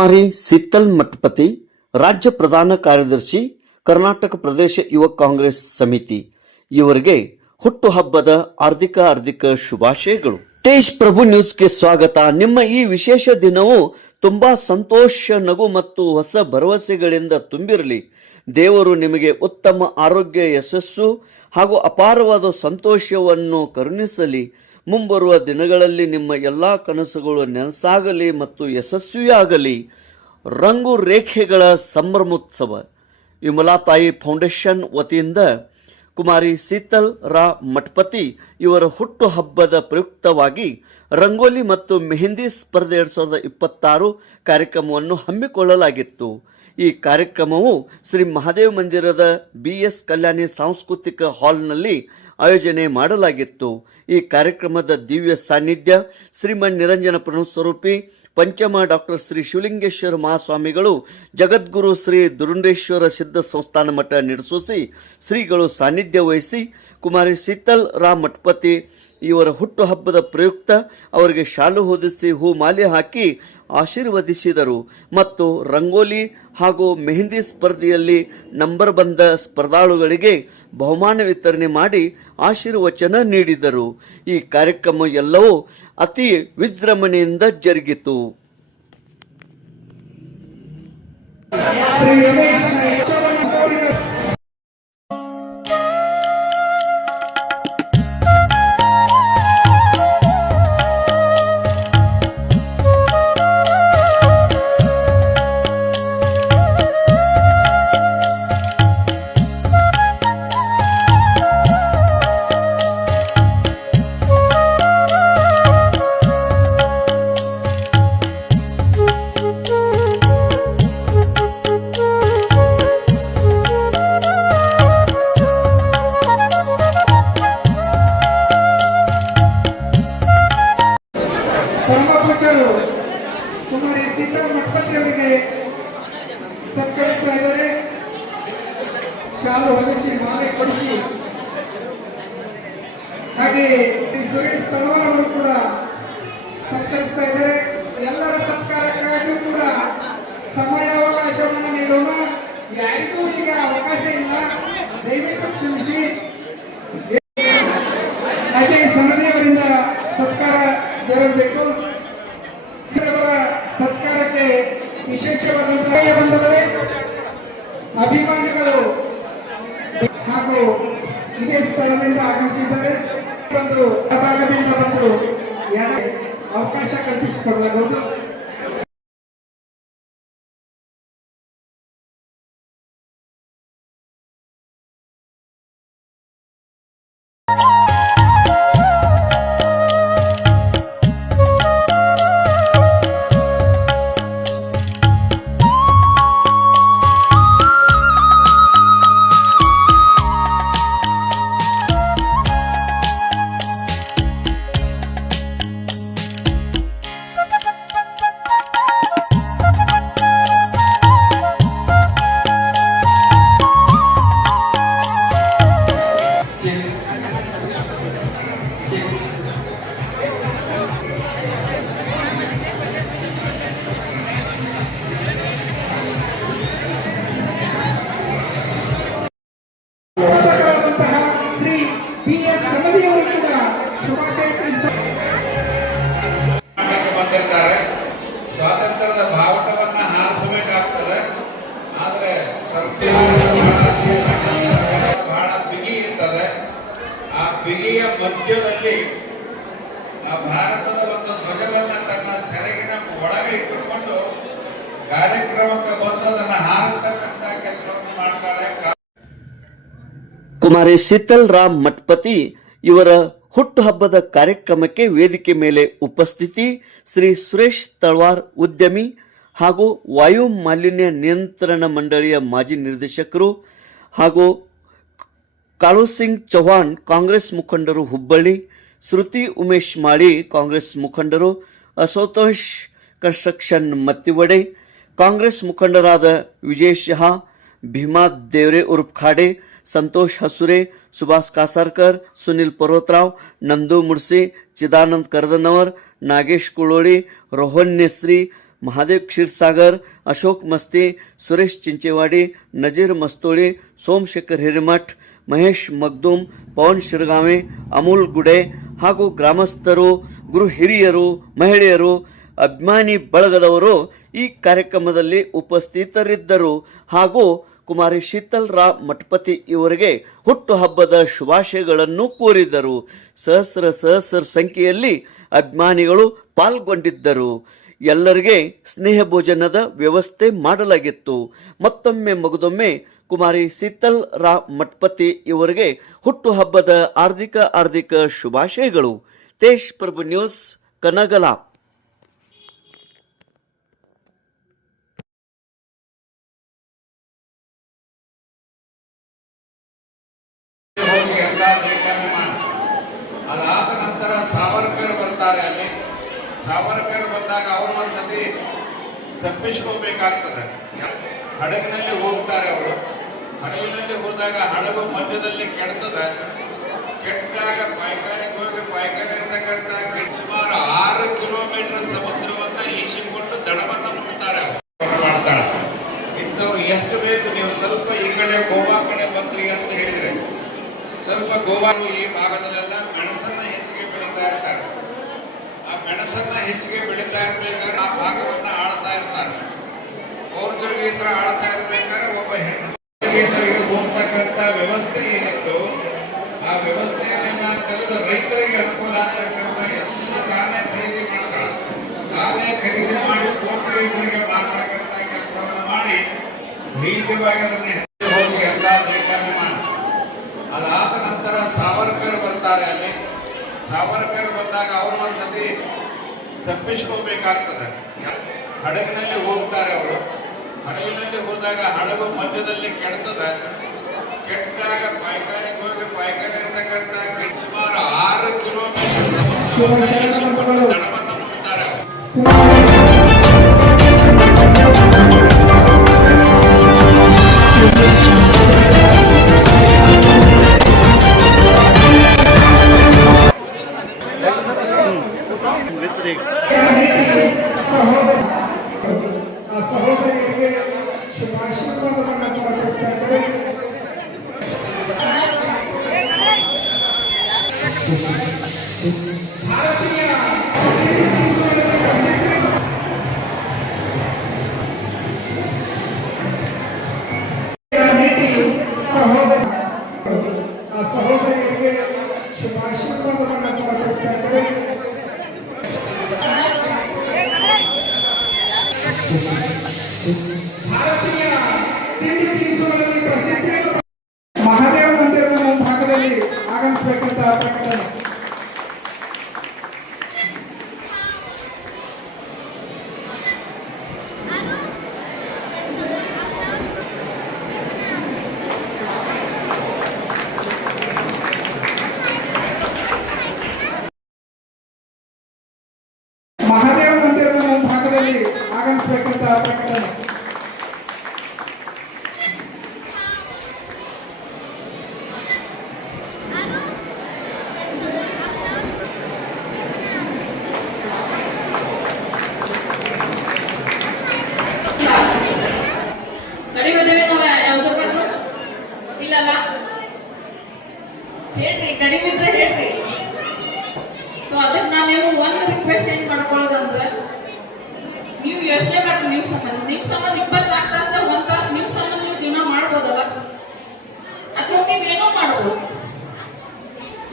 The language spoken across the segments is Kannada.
ಕುಮಾರಿ ಸಿತ್ತಲ್ ಮಠಪತಿ, ರಾಜ್ಯ ಪ್ರಧಾನ ಕಾರ್ಯದರ್ಶಿ, ಕರ್ನಾಟಕ ಪ್ರದೇಶ ಯುವ ಕಾಂಗ್ರೆಸ್ ಸಮಿತಿ ಇವರಿಗೆ ಹುಟ್ಟುಹಬ್ಬದ ಹಾರ್ದಿಕ ಶುಭಾಶಯಗಳು. ತೇಜ್ ಪ್ರಭು ನ್ಯೂಸ್ಗೆ ಸ್ವಾಗತ. ನಿಮ್ಮ ಈ ವಿಶೇಷ ದಿನವು ತುಂಬಾ ಸಂತೋಷ, ನಗು ಮತ್ತು ಹೊಸ ಭರವಸೆಗಳಿಂದ ತುಂಬಿರಲಿ. ದೇವರು ನಿಮಗೆ ಉತ್ತಮ ಆರೋಗ್ಯ, ಯಶಸ್ಸು ಹಾಗೂ ಅಪಾರವಾದ ಸಂತೋಷವನ್ನು ಕರುಣಿಸಲಿ. ಮುಂಬರುವ ದಿನಗಳಲ್ಲಿ ನಿಮ್ಮ ಎಲ್ಲ ಕನಸುಗಳು ನನಸಾಗಲಿ ಮತ್ತು ಯಶಸ್ವಿಯಾಗಲಿ. ರಂಗು ರೇಖೆಗಳ ಸಂಭ್ರಮೋತ್ಸವ ವಿಮಲಾತಾಯಿ ಫೌಂಡೇಶನ್ ವತಿಯಿಂದ ಕುಮಾರಿ ಸಿತ್ತಲ್ ರಾ ಮಠಪತಿ ಇವರ ಹುಟ್ಟು ಹಬ್ಬದ ಪ್ರಯುಕ್ತವಾಗಿ ರಂಗೋಲಿ ಮತ್ತು ಮೆಹಂದಿ ಸ್ಪರ್ಧೆ 2026 ಕಾರ್ಯಕ್ರಮವನ್ನು ಹಮ್ಮಿಕೊಳ್ಳಲಾಗಿತ್ತು. ಈ ಕಾರ್ಯಕ್ರಮವು ಶ್ರೀ ಮಹಾದೇವ ಮಂದಿರದ BS ಕಲ್ಯಾಣಿ ಸಾಂಸ್ಕೃತಿಕ ಹಾಲ್ನಲ್ಲಿ ಆಯೋಜನೆ ಮಾಡಲಾಗಿತ್ತು. ಈ ಕಾರ್ಯಕ್ರಮದ ದಿವ್ಯ ಸಾನ್ನಿಧ್ಯ ಶ್ರೀಮನ್ ನಿರಂಜನ ಸ್ವರೂಪಿ ಪಂಚಮ ಡಾಕ್ಟರ್ ಶ್ರೀ ಶಿವಲಿಂಗೇಶ್ವರ ಮಹಾಸ್ವಾಮಿಗಳು, ಜಗದ್ಗುರು ಶ್ರೀ ದುರುಂಡೇಶ್ವರ ಸಿದ್ಧ ಸಂಸ್ಥಾನ ಮಠ ನಿಡಸೋಸಿ ಶ್ರೀಗಳು ಸಾನ್ನಿಧ್ಯ ವಹಿಸಿ ಕುಮಾರಿ ಸಿತ್ತಲ್ ರಾ ಮಠಪತಿ ಇವರ ಹುಟ್ಟುಹಬ್ಬದ ಪ್ರಯುಕ್ತ ಅವರಿಗೆ ಶಾಲು ಹೊದಿಸಿ ಹೂಮಾಲೆ ಹಾಕಿ ಆಶೀರ್ವದಿಸಿದರು ಮತ್ತು ರಂಗೋಲಿ ಹಾಗೂ ಮೆಹಂದಿ ಸ್ಪರ್ಧೆಯಲ್ಲಿ ನಂಬರ್ ಬಂದ ಸ್ಪರ್ಧಾಳುಗಳಿಗೆ ಬಹುಮಾನ ವಿತರಣೆ ಮಾಡಿ ಆಶೀರ್ವಚನ ನೀಡಿದರು. ಈ ಕಾರ್ಯಕ್ರಮ ಎಲ್ಲವೂ ಅತಿ ವಿಜೃಂಭಣೆಯಿಂದ ಜರುಗಿತು. ಕುಮಾರಿ ಸಿತ್ತಲ್ ಮಠಪತಿ ಅವರಿಗೆ ಸತ್ಕರಿಸ್ತಾ ಇದ್ದಾರೆ. ಶಾಲು ಹೊದಿಸಿ ಮಾಲೆ ಕೊಡಿಸಿ, ಹಾಗೆ ಸುರೇಶ್ ತಳವಾರ್ ಅವರು ಕೂಡ ಸತ್ಕರಿಸ್ತಾ ಇದ್ದಾರೆ. ಎಲ್ಲರ ಸತ್ಕಾರಕ್ಕಾಗಿಯೂ ಕೂಡ ಸಮಯಾವಕಾಶವನ್ನು ನೀಡೋಣ. ಯಾರಿಗೂ ಈಗ ಅವಕಾಶ ಇಲ್ಲ, ದಯವಿಟ್ಟು ಕ್ಷಮಿಸಿ. ಅಜಯ್ ಸನದೇವರಿಂದ ಸತ್ಕಾರ ಜರುಗಬೇಕು. ಸತ್ಕಾರಕ್ಕೆ ವಿಶೇಷವಾದಂತಹ ಬಂಧುಗಳೇ, ಅಭಿಮಾನಿಗಳು ಹಾಗೂ ಇದೇ ಸ್ಥಳದಿಂದ ಆಗಮಿಸಿದ್ದಾರೆ. ಒಂದು ಭಾಗದಿಂದ ಬಂದು ಅವಕಾಶ ಕಲ್ಪಿಸಿಕೊಡಲಾಗುವುದು. ಶ್ರೀ BS ಸನದಿಯವರು ಕೂಡ ಶುಭಾಶಯ ಬಂದಿರ್ತಾರೆ. ಸ್ವಾತಂತ್ರ್ಯದ ಬಾವುಟವನ್ನ ಹಾರಿಸಬೇಕಾಗ್ತದೆ, ಆದರೆ ಬಹಳ ಬಿಗಿ ಇರ್ತದೆ. ಆ ಬಿಗಿಯ ಮಧ್ಯದಲ್ಲಿ ಆ ಭಾರತದ ಒಂದು ಧ್ವಜವನ್ನ ತನ್ನ ಸೆರಗಿನ ಒಳಗೆ ಇಟ್ಟುಕೊಂಡು ಕಾರ್ಯಕ್ರಮಕ್ಕೆ ಬಂದು ಅದನ್ನು ಹಾರಿಸ್ತಕ್ಕಂಥ ಕೆಲಸವನ್ನು ಮಾಡ್ತಾಳೆ. ಕುಮಾರಿ ಸಿತ್ತಲ್ ರಾ ಮಠಪತಿ ಇವರ ಹುಟ್ಟುಹಬ್ಬದ ಕಾರ್ಯಕ್ರಮಕ್ಕೆ ವೇದಿಕೆ ಮೇಲೆ ಉಪಸ್ಥಿತಿ ಶ್ರೀ ಸುರೇಶ್ ತಳವಾರ್, ಉದ್ಯಮಿ ಹಾಗೂ ವಾಯು ಮಾಲಿನ್ಯ ನಿಯಂತ್ರಣ ಮಂಡಳಿಯ ಮಾಜಿ ನಿರ್ದೇಶಕರು, ಹಾಗೂ ಕಾಳು ಸಿಂಗ್ ಚೌಹಾಣ್ ಕಾಂಗ್ರೆಸ್ ಮುಖಂಡರು ಹುಬ್ಬಳ್ಳಿ, ಶ್ರುತಿ ಉಮೇಶ್ ಮಾಳಿ ಕಾಂಗ್ರೆಸ್ ಮುಖಂಡರು, ಅಸೋತೋಷ್ ಕನ್ಸ್ಟ್ರಕ್ಷನ್ ಮತ್ತಿವಡೆ, ಕಾಂಗ್ರೆಸ್ ಮುಖಂಡರಾದ ವಿಜಯ್ ಶಹಾ, ಭೀಮಾ ದೇವ್ರೆ ಉರ್ಫ್ ಖಾಡೆ, ಸಂತೋಷ್ ಹಸುರೆ, ಸುಭಾಷ್ ಕಾಸಾರ್ಕರ್, ಸುನಿಲ್ ಪರ್ವತರಾವ್, ನಂದು ಮುಡ್ಸಿ, ಚಿದಾನಂದ್ ಕರ್ದನವರ್, ನಾಗೇಶ್ ಕುಳೋಳಿ, ರೋಹನ್ ನೆಸ್ರಿ, महादेव क्षीरसागर, अशोक मस्ती, सुरेश चिंचेवाडी, नजीर मस्तोळी, ಸೋಮಶೇಖರ್ ಹಿರೇಮಠ್, ಮಹೇಶ್ ಮಗ್ದುಮ್, ಪವನ್ ಶಿರಗಾಮೆ, ಅಮೂಲ್ ಗುಡೆ ಹಾಗೂ ಗ್ರಾಮಸ್ಥರು, ಗುರು ಹಿರಿಯರು, ಮಹಿಳೆಯರು, ಅಭಿಮಾನಿ ಬಳಗದವರು ಈ ಕಾರ್ಯಕ್ರಮದಲ್ಲಿ ಉಪಸ್ಥಿತರಿದ್ದರು ಹಾಗೂ ಕುಮಾರಿ ಶೀತಲ್ ರಾ ಮಠಪತಿ ಇವರಿಗೆ ಹುಟ್ಟುಹಬ್ಬದ ಶುಭಾಶಯಗಳನ್ನು ಕೋರಿದರು. ಸಹಸ್ರ ಸಂಖ್ಯೆಯಲ್ಲಿ ಅಭಿಮಾನಿಗಳು ಪಾಲ್ಗೊಂಡಿದ್ದರು. ಎಲ್ಲರಿಗೆ ಸ್ನೇಹ ಭೋಜನದ ವ್ಯವಸ್ಥೆ ಮಾಡಲಾಗಿತ್ತು. ಮತ್ತೊಮ್ಮೆ ಮಗದೊಮ್ಮೆ ಕುಮಾರಿ ಶೀತಲ್ ರಾ ಮಠಪತಿ ಇವರಿಗೆ ಹುಟ್ಟುಹಬ್ಬದ ಹಾರ್ದಿಕ ಶುಭಾಶಯಗಳು. ತೇಜ್ ಪ್ರಭು ನ್ಯೂಸ್, ಕನಗಲ. ಹೋಗಿ ಎಲ್ಲ ದೇಶಾಭಿಮಾನ. ಅದಾದ ನಂತರ ಸಾವರ್ಕರ್ ಬರ್ತಾರೆ. ಅಲ್ಲಿ ಸಾವರ್ಕರ್ ಬಂದಾಗ ಅವರು ಒಂದ್ಸತಿ ತಪ್ಪಿಸ್ಕೋಬೇಕಾಗ್ತದೆ. ಹಡಗಿನಲ್ಲಿ ಹೋಗ್ತಾರೆ ಅವರು. ಹಡಗಿನಲ್ಲಿ ಹೋದಾಗ ಹಡಗು ಮಧ್ಯದಲ್ಲಿ ಕೆಡ್ತದೆ. ಕೆಟ್ಟಾಗ ಪಾಯ್ಕಾನಿಗೆ ಹೋಗಿ ಪಾಯ್ಕಾನಿ ಇರ್ತಕ್ಕಂಥ ಸುಮಾರು 6 ಕಿಲೋಮೀಟರ್ ಸಮುದ್ರವನ್ನ ಈಸಿಕೊಂಡು ದಡವನ್ನ ಮುಟ್ತಾರೆ, ಮಾಡ್ತಾರೆ. ಇಂಥವ್ರು ಎಷ್ಟು ಬೇಕು, ನೀವು ಸ್ವಲ್ಪ ಈ ಕಡೆ ಗೋವಾ ಕಡೆ ಬಂದ್ರಿ ಅಂತ ಹೇಳಿದ್ರೆ ಸ್ವಲ್ಪ ಗೋವಾ ಈ ಭಾಗದಲ್ಲೆಲ್ಲ ಮೆಣಸನ್ನ ಹೆಚ್ಚಿಗೆ ಬೆಳೀತಾ ಇರ್ತಾರೆ. ಆ ಮೆಣಸನ್ನ ಹೆಚ್ಚಿಗೆ ಬೆಳೀತಾ ಇರ್ಬೇಕಾದ್ರೆ ಆ ಭಾಗವನ್ನ ಆಳ್ತಾ ಇರ್ತಾರೆ. ಪೋರ್ಚುಗೀಸರ ಆಳ್ತಾ ಇರ್ಬೇಕಾದ್ರೆ ಒಬ್ಬ ಹೆಣ್ಣುಗೀಸರಿಗೆ ಹೋಗ್ತಕ್ಕಂಥ ವ್ಯವಸ್ಥೆ ಏನಿತ್ತು, ಆ ವ್ಯವಸ್ಥೆಯನ್ನೆಲ್ಲ ತೆಗೆದು ರೈತರಿಗೆ ಅನುಕೂಲ ಆಗ್ತಕ್ಕಂಥ ಎಲ್ಲ ಧಾನ್ಯ ಖರೀದಿ ಮಾಡ್ತಾರೆ. ಧಾನ್ಯ ಖರೀದಿ ಮಾಡಿ ಪೋರ್ಚುಗೀಸರಿಗೆ ಮಾಡ್ತಕ್ಕಂಥ ಕೆಲಸವನ್ನು ಮಾಡಿ ಧೈರ್ಯವಾಗಿ ಅದನ್ನ ಹೋಗಿ ಎಲ್ಲ ದೇಶಾಭಿಮಾನ. ಅದಾದ ನಂತರ ಸಾವರ್ಕರ್ ಬರ್ತಾರೆ. ಅಲ್ಲಿ ಸಾವರ್ಕರ್ ಬಂದಾಗ ಅವರು ಒಂದ್ಸತಿ ತಪ್ಪಿಸ್ಕೋಬೇಕಾಗ್ತದೆ. ಹಡಗಿನಲ್ಲಿ ಹೋಗ್ತಾರೆ ಅವರು. ಹಡಗಿನಲ್ಲಿ ಹೋದಾಗ ಹಡಗು ಮಧ್ಯದಲ್ಲಿ ಕೆಡ್ತದೆ. ಕೆಟ್ಟಾಗ ಪಾಯ್ಕಾನಿಗೆ ಹೋಗಿ ಪಾಯ್ಕಾನಿ ಇರ್ತಕ್ಕಂಥ ಸುಮಾರು 6 ಕಿಲೋಮೀಟರ್ ಸಮುದ್ರವನ್ನ ದಡವನ್ನ ಮುಟ್ತಾರೆ. ಸಹೋದರಿಗೆ ಶುಭಾಶೀರ್ವಾದವನ್ನು ಸಮರ್ಪಿಸ್ತಾ ಇದ್ದಾರೆ. ಭಾರತೀಯ ಸಹೋದರಿಗೆ ಶುಭಾಶೀರ್ವಾದವನ್ನು ಸಮರ್ಪಿಸ್ತಾ ಇದ್ದಾರೆ. ಭಾರತೀಯ ತಿಂಡಿ ತಿನಿಸುಗಳಲ್ಲಿ ಪ್ರಸಿದ್ಧಿ ಮಹಾದೇವ ಮಂದಿರದ ಭಾಗದಲ್ಲಿ ಆಗಮಿಸಬೇಕಂತ ಪ್ರಕಟಣೆ. ಮಹಾದೇವ ಮಂದಿರದ ಭಾಗದಲ್ಲಿ ಆಗಮಿಸಬೇಕಂತ ಪ್ರಕಟಣೆ. ಇಲ್ಲಲ್ಲ ಹೇಳ್ರಿ, ಕಡಿಮೆ ಇದ್ರೆ ಹೇಳ್ರಿ. ಸೊ ಅದಕ್ಕೆ ನಾನೇನು ಒಂದು ರಿಕ್ವೆಸ್ಟ್ ಏನ್ ಮಾಡ್ಕೊಳ್ಳೋದಂದ್ರೆ, ನೀವು ಯೋಚನೆ ಮಾಡ್ರಿ, ನಿಮ್ ಸಂಬಂಧ 24 ತಾಸ 1 ತಾಸು ನಿಮ್ ಸಂಬಂಧ ನೀವು ಜೀವನ ಮಾಡ್ಬೋದಲ್ಲ. ಅಥವಾ ನೀವೇನೋ ಮಾಡ್ಬೋದು.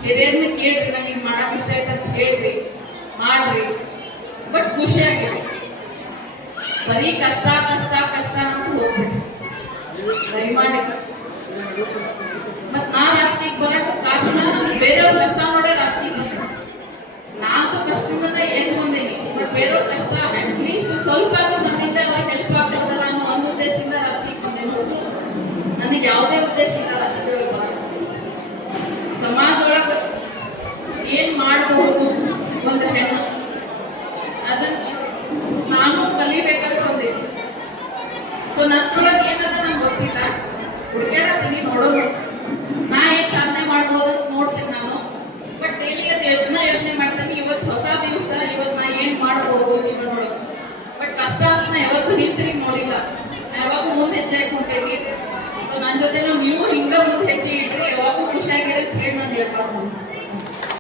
ಹಿರಿಯರ್ನ ಕೇಳ್ರಿ, ನಂಗೆ ಇದು ಮಾಡಕ್ ಇಷ್ಟ ಆಯ್ತು ಅಂತ ಹೇಳ್ರಿ, ಮಾಡ್ರಿ, ಬಟ್ ಖುಷಿಯಾಗಿರಿ. ಬರೀ ಕಷ್ಟ ಕಷ್ಟ ಕಷ್ಟ ಅಂತ ಹೋಗ್ಬಿಡ್ರಿ ದಯಮಾಡಿ. ಮತ್ ನಾ ರಾಜಕೀಯಕ್ಕೆ ಬರಕ್ ಕಾರಣ ಬೇರೆಯವ್ರ ಕಷ್ಟ ನೋಡೇ ರಾಜಕೀಯ. ನಾಲ್ಕು ಕಷ್ಟದಿಂದ ಏನು ಬಂದೇನಿ, ಬಟ್ ಬೇರೆಯವ್ರ ಕಷ್ಟ ಅಟ್ಲೀಸ್ಟ್ ಸ್ವಲ್ಪ ನನ್ನಿಂದ ಅವ್ರಿಗೆ ಹೆಲ್ಪ್ ಆಗ್ತದಲ್ಲ ಅನ್ನೋ ಒಂದು ಉದ್ದೇಶದಿಂದ ರಾಜಕೀಯಕ್ಕೆ ಬಂದೇನಿ ಹೊರತು ನನಗೆ ಯಾವುದೇ ಉದ್ದೇಶ ಇಲ್ಲ ರಾಜಕೀಯ ಬರ. ಸಮಾಜ ಒಳಗ ಏನ್ ಮಾಡಬಹುದು ಒಂದು ಹೆಣ್ಣು, ಅದನ್ನ ನಾನು ಕಲಿಬೇಕಾದ್ರೆ ಬಂದೇನಿ. ಸೊ ನನ್ನೊಳಗೆ ಏನದ ನಂಗೆ ಗೊತ್ತಿಲ್ಲ, ಹುಡುಕಾಡತ್ತೀನಿ, ನೋಡೋದು ನಾ ಏನ್ ಸಾಧನೆ ಮಾಡ್ಬೋದು ನೋಡ್ತೀನಿ ನಾನು. ಬಟ್ ಡೈಲಿ ಅದು ಯೋಚನೆ ಮಾಡ್ತೀನಿ, ಇವತ್ತು ಹೊಸ ದಿವಸ, ಇವತ್ತು ನಾ ಏನ್ ಮಾಡ್ಬೋದು ಜೀವನ ನೋಡೋದು. ಬಟ್ ಕಷ್ಟ ಅಂತ ನಾ ಯಾವತ್ತೂ ಹಿಂತಿರುಗಿ ನೋಡಿಲ್ಲ. ಯಾವಾಗೂ ಮುಂದೆ ಹೆಜ್ಜೆ ಹಾಕೊಂಡೇವಿ. ಸೊ ನನ್ನ ಜೊತೆ ನೀವು ಹಿಂಗ ಮುಂದೆ ಹೆಜ್ಜೆ ಇಟ್ರೆ ಯಾವಾಗೂ ಖುಷಿಯಾಗಿರುತ್ತೆ.